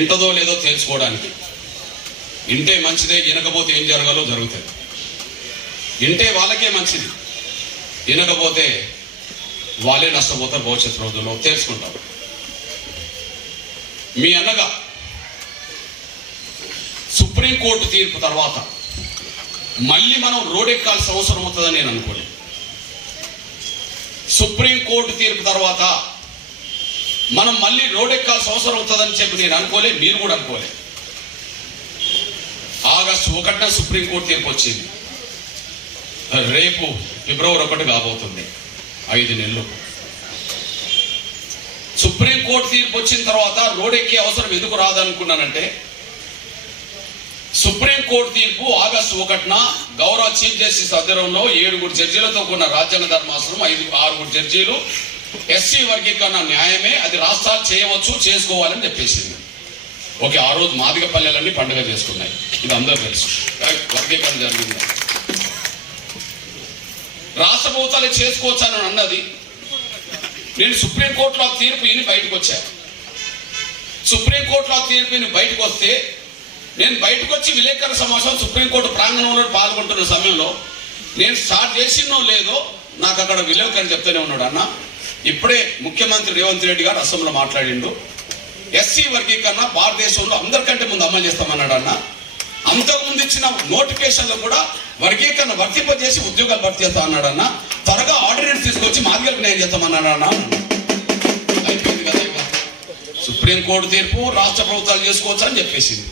వింటదో లేదో తెలుసుకోవడానికి. వింటే మంచిదే వినకపోతే ఏం జరగాలో జరుగుతుంది వింటే వాళ్ళకే మంచిది. వినకపోతే వాళ్ళే నష్టపోతారు భవిష్యత్ రోజుల్లో తెలుసుకుంటారు మీ అన్నగా సుప్రీంకోర్టు తీర్పు తర్వాత మళ్ళీ మనం రోడ్ ఎక్కాల్సిన అవసరం అవుతుందని నేను అనుకోలేదు. సుప్రీంకోర్టు తీర్పు తర్వాత మనం మళ్ళీ రోడ్ ఎక్కాల్సిన అవసరం అవుతుందని చెప్పి నేను అనుకోలే మీరు కూడా అనుకోలే. ఆగస్టు ఒకటిన సుప్రీంకోర్టు తీర్పు వచ్చింది. రేపు ఫిబ్రవరి ఒకటి కాబోతుంది. ఐదు నెలలు. సుప్రీంకోర్టు తీర్పు వచ్చిన తర్వాత రోడ్ ఎక్కే అవసరం ఎందుకు రాదనుకున్నానంటే సుప్రీంకోర్టు తీర్పు ఆగస్టు ఒకటిన గౌరవ చీఫ్ జస్టిస్ అధ్వర్యంలో ఏడుగురు జడ్జీలతో కూడిన రాజ్యాంగ ధర్మాసనం ఐదు ఆరుగురు జడ్జీలు ఎస్సీ వర్గీకరణ న్యాయమే అది రాష్ట్రాలు చేయవచ్చు చేసుకోవాలని చెప్పేసింది. ఓకే ఆ రోజు మాదిగ పల్లెలన్నీ పండుగ చేసుకున్నాయి. ఇది అందరూ తెలుసు. వర్గీకరణ జరిగింది. రాష్ట్ర ప్రభుత్వాలు చేసుకోవచ్చు అని అన్నది. నేను సుప్రీంకోర్టులో తీర్పు విని బయటకు వచ్చా. సుప్రీంకోర్టులో తీర్పు విని బయటకు వస్తే నేను బయటకు వచ్చి విలేకరుల సమావేశం సుప్రీంకోర్టు ప్రాంగణంలో పాల్గొంటున్న సమయంలో నేను స్టార్ట్ చేసినో లేదో నాకు అక్కడ విలేకరణ చెప్తూనే ఉన్నాడు అన్న ఇప్పుడే ముఖ్యమంత్రి రేవంత్ రెడ్డి గారు అసెంబ్లీలో మాట్లాడిండు. ఎస్సీ వర్గీకరణ భారతదేశంలో అందరికంటే ముందు అమలు చేస్తామన్నాడు అన్న. అంతకు ముందు ఇచ్చిన నోటిఫికేషన్లు కూడా వర్గీకరణ వర్తింపజేసి ఉద్యోగాలు భర్తీ చేస్తా అన్నాడు అన్న. త్వరగా ఆర్డినెన్స్ తీసుకొచ్చి మాదిగలకు న్యాయం చేస్తామన్నాడు అన్న. అయిపోయింది కదా ఇక. సుప్రీంకోర్టు తీర్పు రాష్ట్ర ప్రభుత్వాలు చేసుకోవచ్చు అని చెప్పేసింది.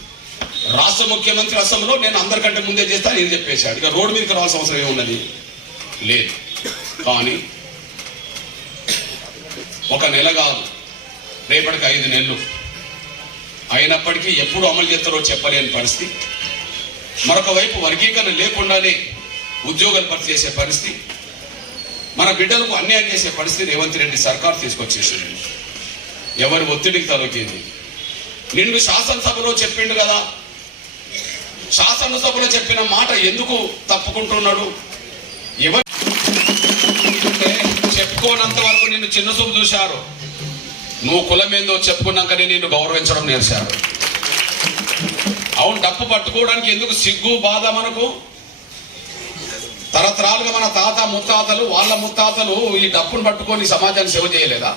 రాష్ట్ర ముఖ్యమంత్రి అసెంబ్లీలో నేను అందరికంటే ముందే చేస్తాను ఇది చెప్పేశాడు. ఇక రోడ్డు మీదకి రావాల్సిన అవసరం ఏమున్నది లేదు. కానీ ఒక నెల కాదు. రేపటికి ఐదు నెలలు. అయినప్పటికీ ఎప్పుడు అమలు చేస్తారో చెప్పలేని పరిస్థితి. మరొక వైపు వర్గీకరణ లేకుండానే ఉద్యోగాలు భర్తీ చేసే పరిస్థితి. మన బిడ్డలకు అన్యాయం చేసే పరిస్థితి రేవంత్ రెడ్డి సర్కార్ తీసుకొచ్చేసింది ఎవరి ఒత్తిడికి తలొక్కింది? నిన్ను శాసనసభలో చెప్పిండు కదా. శాసనసభలో చెప్పిన మాట ఎందుకు తప్పుకుంటున్నాడు? ఎవరు చెప్పుకోనంత వరకు నిన్ను చిన్న చూపు చూశారు. నువ్వు కులం ఏందో చెప్పుకున్నాకనే నిన్ను గౌరవించడం నేర్చారు. అవును డప్పు పట్టుకోవడానికి ఎందుకు సిగ్గు బాధ మనకు? తరతరాలుగా మన తాత ముత్తాతలు వాళ్ళ ముత్తాతలు ఈ డప్పును పట్టుకొని సమాజాన్ని సేవ చేయలేదా?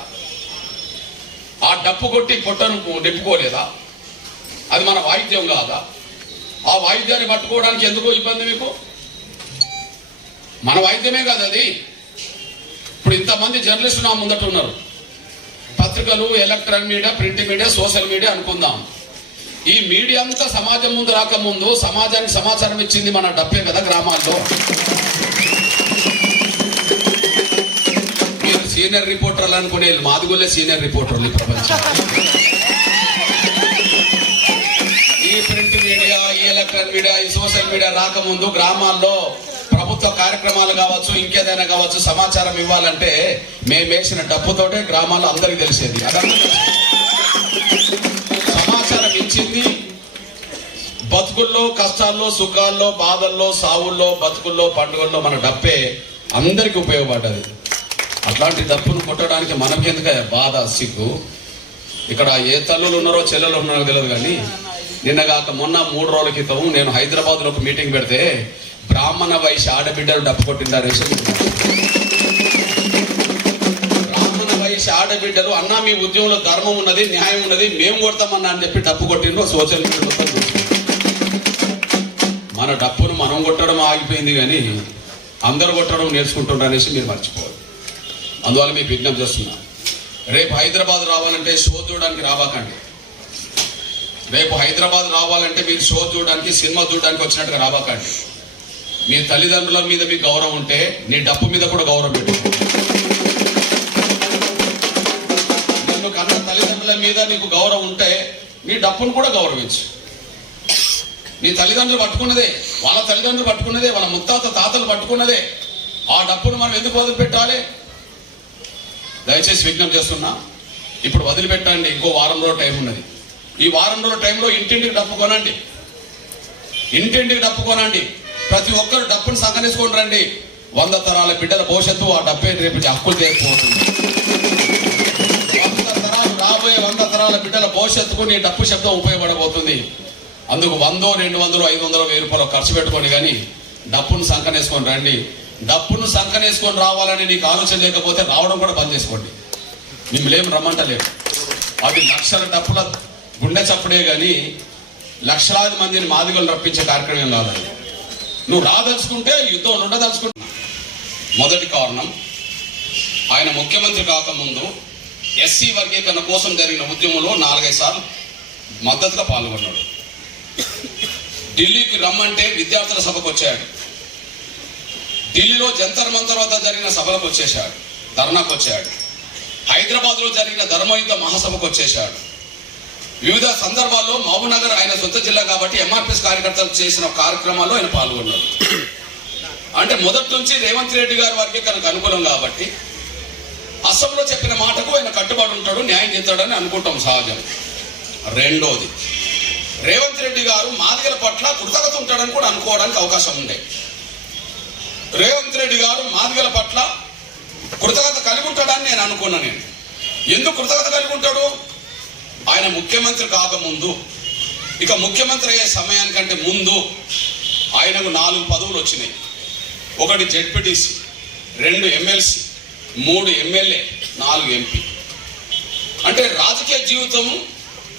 ఆ డప్పు కొట్టి పొట్టను నిప్పుకోలేదా? అది మన వాయిద్యం కాదా? ఆ వాయిద్యాన్ని పట్టుకోవడానికి ఎందుకో ఇబ్బంది మీకు? మన వాయిద్యమే కాదు అది. ఇప్పుడు ఇంతమంది జర్నలిస్టులు నా ముందట ఉన్నారు. పత్రికలు electronic media print media social media అనుకుందాం. ఈ మీడియా అంతా సమాజం ముందు రాకముందు సమాజానికి సమాచారం ఇచ్చింది మన డబ్బే కదా గ్రామాల్లో. మీరు సీనియర్ రిపోర్టర్లు అనుకునే మాదిగోళ్ళే సీనియర్ రిపోర్టర్లు ఈ ప్రపంచం. ఈ ప్రింట్ మీడియా ఈ ఎలక్ట్రానిక్ మీడియా ఈ సోషల్ మీడియా రాకముందు గ్రామాల్లో కార్యక్రమాలు కావచ్చు ఇంకేదైనా కావచ్చు సమాచారం ఇవ్వాలంటే మేము వేసిన డబ్బుతోటే గ్రామాల్లో అందరికి తెలిసేది. సమాచారం ఇచ్చింది. బతుకుల్లో కష్టాల్లో సుఖాల్లో బాధల్లో సావుల్లో బతుకుల్లో పండుగల్లో మన డబ్బే అందరికి ఉపయోగపడ్డది. అట్లాంటి డప్పును కొట్టడానికి మనకెందుక బాధ సిగ్గు? ఇక్కడ ఏ తల్లులు ఉన్నారో చెల్లెలు ఉన్నారో తెలియదు కానీ నిన్న కాక మొన్న మూడు రోజుల క్రితం నేను హైదరాబాద్లో ఒక మీటింగ్ పెడితే బ్రాహ్మణ వయసు ఆడబిడ్డలు డప్పు కొట్టిండారు బ్రాహ్మణ వయసు ఆడబిడ్డలు అన్న మీ ఉద్యమంలో ధర్మం ఉన్నది న్యాయం ఉన్నది మేము కొడతామన్నా అని చెప్పి డప్పు కొట్టిండ్రు సోషల్ మీడియా మన డప్పును మనం కొట్టడం ఆగిపోయింది కానీ అందరు కొట్టడం నేర్చుకుంటుండ్రు అనేసి మీరు మర్చిపోవాలి అందువల్ల మీకు విజ్ఞప్తి చేస్తున్నా. రేపు హైదరాబాద్ రావాలంటే షో చూడడానికి రాబాకండి. రేపు హైదరాబాద్ రావాలంటే మీరు షో చూడడానికి సినిమా చూడడానికి వచ్చినట్టుగా రాబాకండి. మీ తల్లిదండ్రుల మీద మీకు గౌరవం ఉంటే నీ డప్పు మీద కూడా గౌరవం పెట్టు. నన్ను కన్న తల్లిదండ్రుల మీద నీకు గౌరవం ఉంటే నీ డప్పును కూడా గౌరవించు. నీ తల్లిదండ్రులు పట్టుకున్నదే వాళ్ళ తల్లిదండ్రులు పట్టుకున్నదే వాళ్ళ ముత్తాత తాతలు పట్టుకున్నదే. ఆ డప్పును మనం ఎందుకు వదిలిపెట్టాలి? దయచేసి విజ్ఞప్తి చేస్తున్నా ఇప్పుడు వదిలిపెట్టండి ఇంకో వారం రోజుల టైం ఉన్నది. ఈ వారం రోజుల టైంలో ఇంటింటికి డప్పు కొనండి. ఇంటింటికి డప్పు కొనండి. ప్రతి ఒక్కరు డప్పును సంకనేసుకొని రండి. వంద తరాల బిడ్డల భవిష్యత్తు ఆ డబ్బే రేపు హక్కులు చేయకపోతుంది వంద తరాలు రాబోయే వంద తరాల బిడ్డల భవిష్యత్తుకు నీ డప్పు శబ్దం ఉపయోగపడబోతుంది. అందుకు వందో రెండు వందలు ఐదు వందలు వెయ్యి రూపాయలు ఖర్చు పెట్టుకోండి కానీ డప్పును సంకనేసుకొని రండి. డప్పును సంకనేసుకొని రావాలని నీకు ఆలోచన లేకపోతే రావడం కూడా బంద్ చేసుకోండి. మిమ్మల్ని రమ్మంటలేరు. అది లక్షల డప్పుల గుండె చప్పుడే కానీ లక్షలాది మందిని మాదిగలు రప్పించే కార్యక్రమం కాదు నువ్వు రాదలుచుకుంటే యుద్ధం ఉండదలుచుకుంటా. మొదటి కారణం ఆయన ముఖ్యమంత్రి కాకముందు ఎస్సీ వర్గీకరణ కోసం జరిగిన ఉద్యమంలో నాలుగైదు సార్లు మద్దతుగా పాల్గొన్నాడు. ఢిల్లీకి రమ్మంటే విద్యార్థుల సభకు వచ్చాడు. ఢిల్లీలో జంతర్ మంతర్ వద్ద జరిగిన సభలకు వచ్చేశాడు. ధర్నాకు వచ్చాడు. హైదరాబాద్లో జరిగిన ధర్మయుద్ధ మహాసభకు వచ్చేశాడు. వివిధ సందర్భాల్లో మహబూబ్నగర్ ఆయన సొంత జిల్లా కాబట్టి ఎంఆర్పిఎస్ కార్యకర్తలు చేసిన కార్యక్రమాల్లో ఆయన పాల్గొన్నారు. అంటే మొదటి నుంచి రేవంత్ రెడ్డి గారి వర్గీకరణకు అనుకూలం కాబట్టి అసెంబ్లీలో చెప్పిన మాటకు ఆయన కట్టుబడి ఉంటాడు న్యాయం చేస్తాడని అనుకుంటాం సహజం. రెండోది రేవంత్ రెడ్డి గారు మాదిగల పట్ల కృతజ్ఞత ఉంటాడని కూడా అనుకోవడానికి అవకాశం ఉండే రేవంత్ రెడ్డి గారు మాదిగల పట్ల కృతజ్ఞత కలిగి ఉంటాడని నేను అనుకున్నా నేను. ఎందుకు కృతజ్ఞత కలిగి ఉంటాడు? ఆయన ముఖ్యమంత్రి కాకముందు ఇక ముఖ్యమంత్రి అయ్యే సమయానికంటే ముందు ఆయనకు నాలుగు పదవులు వచ్చినాయి. ఒకటి జెడ్పీటీసీ రెండు ఎమ్మెల్సీ మూడు ఎమ్మెల్యే నాలుగు ఎంపీ. అంటే రాజకీయ జీవితం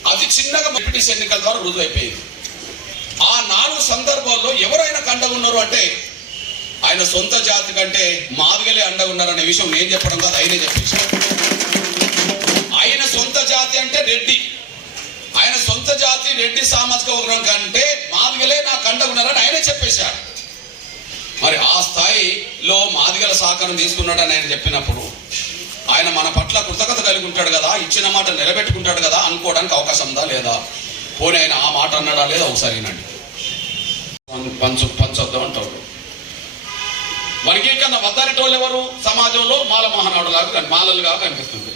అతి చిన్నగా జెడ్పీటీసీ ఎన్నికల ద్వారా రుజువైపోయింది. ఆ నాలుగు సందర్భాల్లో ఎవరైనా కండగా ఉన్నారు అంటే ఆయన సొంత జాతి కంటే మాదిగలే అండగా ఉన్నారనే విషయం నేను చెప్పడం కాదు ఆయనే చెప్పేసి రెడ్డి ఆయన సొంత జాతి రెడ్డి సామాజిక వర్గం కంటే మాదిగలే నా కండగున్నారని ఆయనే చెప్పేశాడు మరి ఆ స్థాయిలో మాదిగల సహకారం తీసుకున్నాడని ఆయన చెప్పినప్పుడు ఆయన మన పట్ల కృతజ్ఞత కలిగి ఉంటాడు కదా ఇచ్చిన మాట నిలబెట్టుకుంటాడు కదా అనుకోవడానికి అవకాశం ఉందా లేదా? పోనీ ఆయన ఆ మాట అన్నాడా లేదా ఒకసారి వినండి. పంచు పంచొద్దాం అంటాడు వర్గీకరణ వద్దనేటోళ్ళు ఎవరు? సమాజంలో మాల మహానాడు లాగా మాలలుగా కనిపిస్తుంది.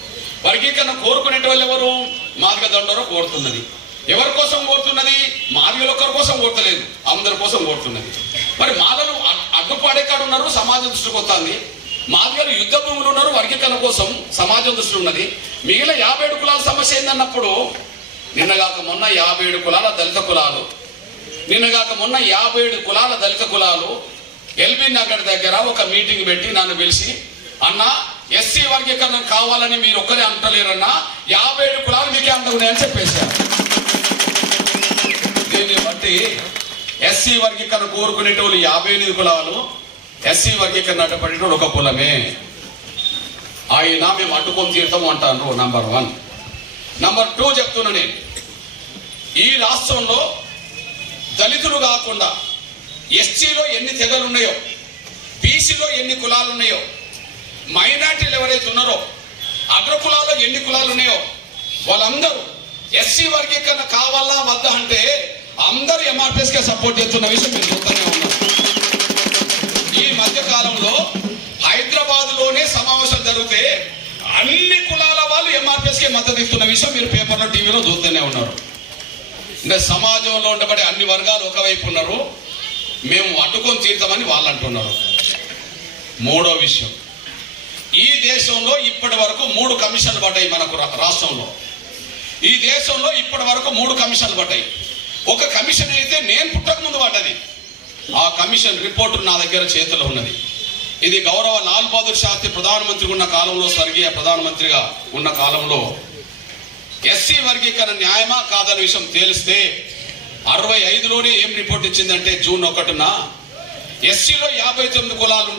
వర్గీకరణ కోరుకునే వాళ్ళు ఎవరు? మాదిగ దండోరో కోరుతున్నది. ఎవరి కోసం కోరుతున్నది? మాదిగలు ఒక్కరి కోసం కోరతలేదు. అందరి కోసం కోరుతున్నది. మరి మాలలు అ- అడ్డుపాడే కాడు ఉన్నారు సమాజం దృష్టికి వస్తుంది. మాదిగలు యుద్ధ భూములు ఉన్నారు వర్గీకరణ కోసం సమాజం దృష్టి ఉన్నది. మిగిలిన యాభై ఏడు కులాల సమస్య ఏందన్నప్పుడు? నిన్నగాక మొన్న యాభై ఏడు కులాల దళిత కులాలు. నిన్నగాక మొన్న యాభై ఏడు కులాల దళిత కులాలు. ఎల్బీ నగర్ దగ్గర ఒక మీటింగ్ పెట్టి నన్ను పిలిచి అన్న ఎస్సీ వర్గీకరణ కావాలని మీరు ఒక్కరే అంటలేరన్నా యాభై ఏడు కులాలు మీకే అంటున్నాయని చెప్పేశారు. దీన్ని బట్టి ఎస్సీ వర్గీకరణ కోరుకునేటోళ్ళు యాభై ఎనిమిది కులాలు ఎస్సీ వర్గీకరణ అడ్డుపడేటోడు ఒక కులమే. ఆయన మేము అడ్డుకొని తీర్థం అంటారు నంబర్ వన్ నంబర్ టూ చెప్తున్నా నేను. ఈ రాష్ట్రంలో దళితులు కాకుండా ఎస్సీలో ఎన్ని తెగలు ఉన్నాయో బీసీలో ఎన్ని కులాలు ఉన్నాయో మైనార్టీలు ఎవరైతే ఉన్నారో అగ్ర కులాల్లో ఎన్ని కులాలు ఉన్నాయో వాళ్ళందరూ ఎస్సీ వర్గీకరణ కావాలా వద్దా అంటే అందరూ ఎంఆర్పిఎస్ కే సపోర్ట్ చేస్తున్న విషయం మీరు చూస్తూనే ఉన్నారు ఈ మధ్య కాలంలో హైదరాబాద్లోనే సమావేశాలు జరిగితే అన్ని కులాల వాళ్ళు ఎంఆర్పిఎస్కి మద్దతు ఇస్తున్న విషయం మీరు పేపర్లో టీవీలో చూస్తూనే ఉన్నారు. అంటే సమాజంలో ఉండబడే అన్ని వర్గాలు ఒకవైపు ఉన్నారు. మేము అడ్డుకొని తీరుతామని వాళ్ళు అంటున్నారు. మూడో విషయం. ఈ దేశంలో ఇప్పటి వరకు మూడు కమిషన్లు పడ్డాయి మనకు రాష్ట్రంలో. ఈ దేశంలో ఇప్పటి వరకు మూడు కమిషన్లు పడ్డాయి. ఒక కమిషన్ అయితే నేను పుట్టక ముందు పడ్డది. ఆ కమిషన్ రిపోర్టు నా దగ్గర చేతిలో ఉన్నది. ఇది గౌరవ లాల్ బహదూర్ శాస్త్రి ప్రధానమంత్రి ఉన్న కాలంలో స్వర్గీయ ప్రధానమంత్రిగా ఉన్న కాలంలో ఎస్సీ వర్గీకరణ న్యాయమా కాదన్న విషయం తేలిస్తే అరవై ఐదులోనే ఏం రిపోర్ట్ ఇచ్చిందంటే జూన్ ఒకటిన ఎస్సీలో యాభై తొమ్మిది కులాలు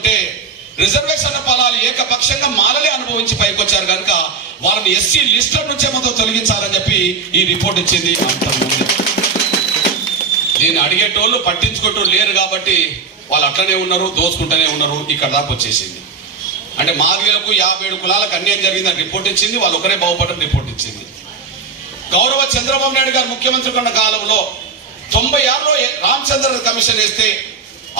రిజర్వేషన్ల రిజర్వేషన్ ఫలాలు ఏకపక్షంగా మాలలే అనుభవించి పైకొచ్చారు కనుక వాళ్ళని ఎస్సీ లిస్టుల నుంచే మొత్తం తొలగించాలని చెప్పి ఈ రిపోర్ట్ ఇచ్చింది అంతకుముందు. దీన్ని అడిగేటోళ్ళు పట్టించుకుంటూ లేరు కాబట్టి వాళ్ళు అట్లనే ఉన్నారు దోచుకుంటూనే ఉన్నారు ఇక్కడ దాకా వచ్చేసింది. అంటే మాదిగలకు యాభై ఏడు కులాలకు అన్యాయం జరిగిందని రిపోర్ట్ ఇచ్చింది వాళ్ళు ఒకరే బాగుపడని రిపోర్ట్ ఇచ్చింది. గౌరవ చంద్రబాబు నాయుడు గారు ముఖ్యమంత్రి కొన్న కాలంలో తొంభై ఆరులో రామచంద్ర కమిషన్ వేస్తే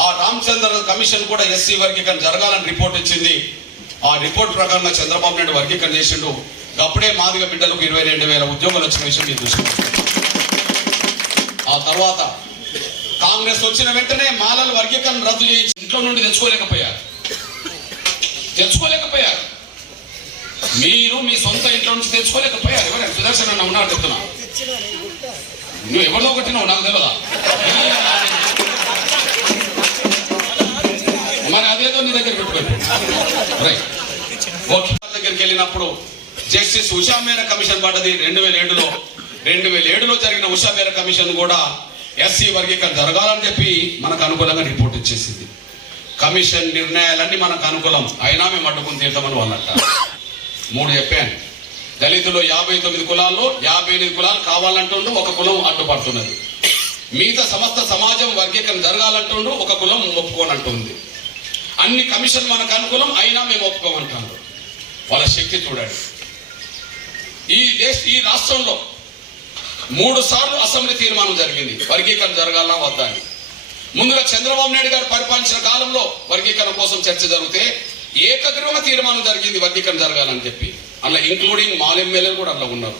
ఆ రామచంద్ర కమిషన్ కూడా ఎస్సీ వర్గీకరణ జరగాలని రిపోర్ట్ ఇచ్చింది. ఆ రిపోర్ట్ ప్రకారంగా చంద్రబాబు నాయుడు వర్గీకరణ చేసిండు. అప్పుడే మాదిగ బిడ్డలకు ఇరవై రెండు వేల ఉద్యోగాలు వచ్చిన విషయం మీరు ఆ తర్వాత కాంగ్రెస్ వచ్చిన వెంటనే మాలల వర్గీకరణ రద్దు చేయించి ఇంట్లో నుండి తెచ్చుకోలేకపోయారు. తెచ్చుకోలేకపోయారు. మీరు మీ సొంత ఇంట్లో నుంచి తెచ్చుకోలేకపోయారు. ఎవరైనా సుదర్శన ఉన్నారు చెప్తున్నా. నువ్వు ఎవరిదో ఒకటి నువ్వు నాకు తెలియదా మరి నీ దగ్గర పెట్టుకోండి. రైట్ ఓకే దగ్గరికి వెళ్ళినప్పుడు జస్టిస్ ఉషా మేర కమిషన్ పడ్డది రెండు వేల ఏడులో రెండు వేల ఏడులో జరిగిన ఉషా మేర కమిషన్ కూడా ఎస్సీ వర్గీకరణ జరగాలని చెప్పి మనకు అనుకూలంగా రిపోర్ట్ ఇచ్చేసింది. కమిషన్ నిర్ణయాలన్నీ మనకు అనుకూలం. అయినా మేము అడ్డుకుని తీర్థమని వాళ్ళంట. మూడు చెప్పాను. దళితులు యాభై తొమ్మిది కులాల్లో యాభై ఎనిమిది కులాలు కావాలంటుండు ఒక కులం అడ్డుపడుతున్నది. మిగతా సమస్త సమాజం వర్గీకరణ జరగాలంటుండు ఒక కులం ఒప్పుకోనంటుంది. అన్ని కమిషన్ మనకు అనుకూలం అయినా మేము ఒప్పుకోమంటాను వాళ్ళ శక్తి చూడండి. ఈ దేశ ఈ రాష్ట్రంలో మూడు సార్లు అసెంబ్లీ తీర్మానం జరిగింది. వర్గీకరణ జరగాలా వద్దని ముందుగా చంద్రబాబు నాయుడు గారు పరిపాలించిన కాలంలో వర్గీకరణ కోసం చర్చ జరిగితే ఏకగ్రహ తీర్మానం జరిగింది వర్గీకరణ జరగాలని చెప్పి. అలా ఇంక్లూడింగ్ మాల్ ఎమ్మెల్యేలు కూడా అలా ఉన్నారు.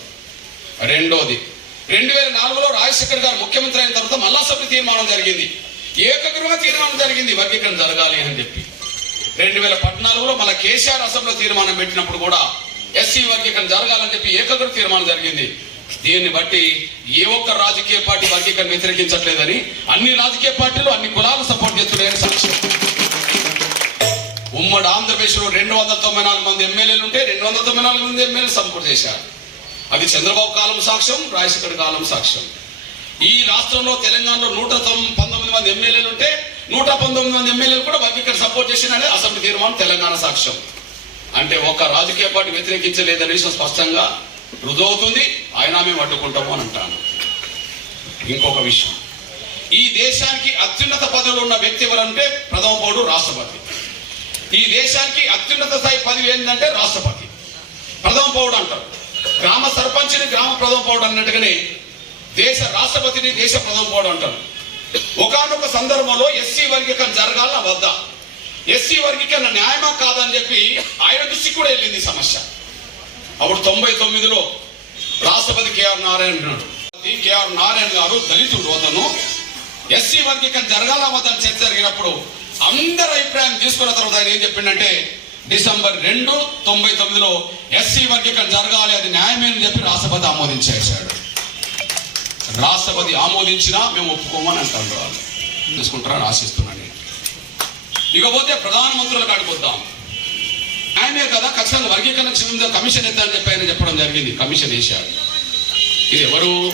రెండోది రెండు వేల నాలుగులో రాజశేఖర్ గారు ముఖ్యమంత్రి అయిన తర్వాత మళ్ళా సభ్య తీర్మానం జరిగింది. ఏకగ్రహ తీర్మానం జరిగింది. వర్గీకరణ జరగాలి అని చెప్పి. రెండు వేల పద్నాలుగులో మన కేసీఆర్ అసెంబ్లీ తీర్మానం పెట్టినప్పుడు కూడా ఎస్సీ వర్గీకరణ జరగాలని చెప్పి ఏకగ్రహ తీర్మానం జరిగింది. దీన్ని బట్టి ఏ ఒక్క రాజకీయ పార్టీ వర్గీకరణ వ్యతిరేకించట్లేదని అన్ని రాజకీయ పార్టీలు అన్ని కులాలు సపోర్ట్ చేస్తున్నాయని సాక్ష్యం. ఉమ్మడి ఆంధ్రప్రదేశ్లో రెండు వందల తొంభై నాలుగు మంది ఎమ్మెల్యేలు ఉంటే రెండు వందల తొంభై నాలుగు మంది ఎమ్మెల్యేలు సపోర్ట్ చేశారు. అది చంద్రబాబు కాలం సాక్ష్యం రాజశేఖర్ కాలం సాక్ష్యం. ఈ రాష్ట్రంలో తెలంగాణలో నూట పంతొమ్మిది మంది ఎమ్మెల్యేలు ఉంటే నూట పంతొమ్మిది మంది ఎమ్మెల్యేలు కూడా వర్గీకరణ సపోర్ట్ చేసినది అసెంబ్లీ తీర్మానం తెలంగాణ సాక్ష్యం. అంటే ఒక్క రాజకీయ పార్టీ వ్యతిరేకించలేదనే విషయం స్పష్టంగా రుజువుతుంది అయినా మేము అడ్డుకుంటాము అని అంటాను. ఇంకొక విషయం. ఈ దేశానికి అత్యున్నత పదవులు ఉన్న వ్యక్తి ఎవరంటే ప్రథమ పౌరుడు రాష్ట్రపతి. ఈ దేశానికి అత్యున్నత స్థాయి పదవి ఏంటంటే రాష్ట్రపతి. ప్రథమ పౌరుడు అంటారు. గ్రామ సర్పంచ్ని గ్రామ ప్రథమ పౌరుడు అన్నట్టుగానే దేశ రాష్ట్రపతిని దేశ ప్రథమ పౌరుడు అంటారు. ఒకానొక సందర్భంలో ఎస్సీ వర్గీకరణ జరగాల వద్దా ఎస్సీ వర్గీకరణ న్యాయమా కాదని చెప్పి ఆయన దృష్టికి కూడా వెళ్ళింది సమస్య. అప్పుడు తొంభై తొమ్మిదిలో రాష్ట్రపతి కేఆర్ నారాయణ అన్నాడు కేఆర్ నారాయణ గారు దళితుడు అతను. ఎస్సీ వర్గీకరణ జరగాల వద్దని చర్చ జరిగినప్పుడు అందరి అభిప్రాయం తీసుకున్న తర్వాత ఆయన ఏం చెప్పిండంటే డిసెంబర్ రెండు తొంభై తొమ్మిదిలో ఎస్సీ వర్గీకరణ జరగాలి అది న్యాయమే అని చెప్పి రాష్ట్రపతి ఆమోదించేశాడు. రాష్ట్రపతి ఆమోదించినా మేము ఒప్పుకోమని అంటారు వాళ్ళు. తీసుకుంటారని ఆశిస్తున్నాను ఇకపోతే ప్రధానమంత్రుల కాడికి వద్దాం ఆయనే కదా ఖచ్చితంగా వర్గీకరణ క్షేత్రంలో కమిషన్ ఎత్తాలని చెప్పి ఆయన చెప్పడం జరిగింది. కమిషన్ వేశాడు ఇది ఎవరు?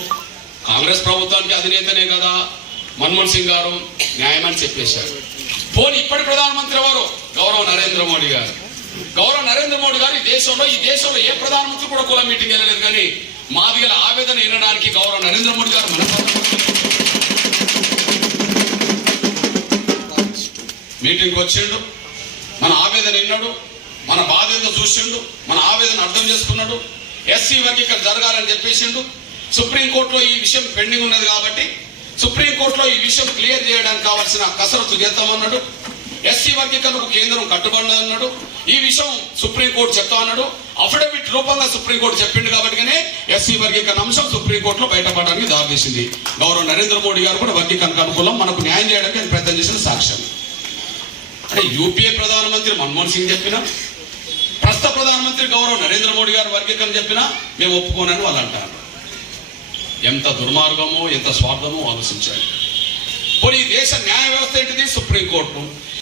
కాంగ్రెస్ ప్రభుత్వానికి అధినేతనే కదా. మన్మోహన్ సింగ్ గారు న్యాయమని చెప్పేశారు. పోనీ ఇప్పటి ప్రధానమంత్రి ఎవరు? గౌరవ నరేంద్ర మోడీ గారు. గౌరవ నరేంద్ర మోడీ గారు ఈ దేశంలో ఈ దేశంలో ఏ ప్రధానమంత్రి కూడా కుల మీటింగ్ వెళ్ళలేదు కానీ మాది గల ఆవేదన వినడానికి గౌరవ నరేంద్ర మోడీ గారు మన మీటింగ్కి వచ్చిండు. మన ఆవేదన విన్నాడు. మన బాధ ఏదో చూసిండు. మన ఆవేదన అర్థం చేసుకున్నాడు. ఎస్సీ వర్గీకరణ జరగాలని చెప్పేసిండు. సుప్రీంకోర్టులో ఈ విషయం పెండింగ్ ఉన్నది కాబట్టి సుప్రీంకోర్టులో ఈ విషయం క్లియర్ చేయడానికి కావాల్సిన కసరత్తు చేద్దామన్నాడు. ఎస్సీ వర్గీకరణకు కేంద్రం కట్టుబడి అన్నాడు ఈ విషయం సుప్రీంకోర్టు చెప్తా అన్నాడు అఫిడవిట్ రూపంగా సుప్రీంకోర్టు చెప్పిండు కాబట్టినే ఎస్సీ వర్గీకరణ అంశం సుప్రీంకోర్టులో బయటపడడానికి దారితీసింది గౌరవ నరేంద్ర మోడీ గారు కూడా వర్గీకరణకు అనుకూలం మనకు న్యాయం చేయడానికి ఆయన ప్రయత్నం చేసిన సాక్ష్యం. అంటే యూపీఏ ప్రధానమంత్రి మన్మోహన్ సింగ్ చెప్పిన ప్రస్తుత ప్రధానమంత్రి గౌరవ నరేంద్ర మోడీ గారు వర్గీకరణ చెప్పినా మేము ఒప్పుకోనని వాళ్ళు అంటారు. ఎంత దుర్మార్గమో ఎంత స్వార్థమో ఆలోచించాలి. పోనీ దేశ న్యాయ వ్యవస్థ ఏంటిది? సుప్రీంకోర్టు.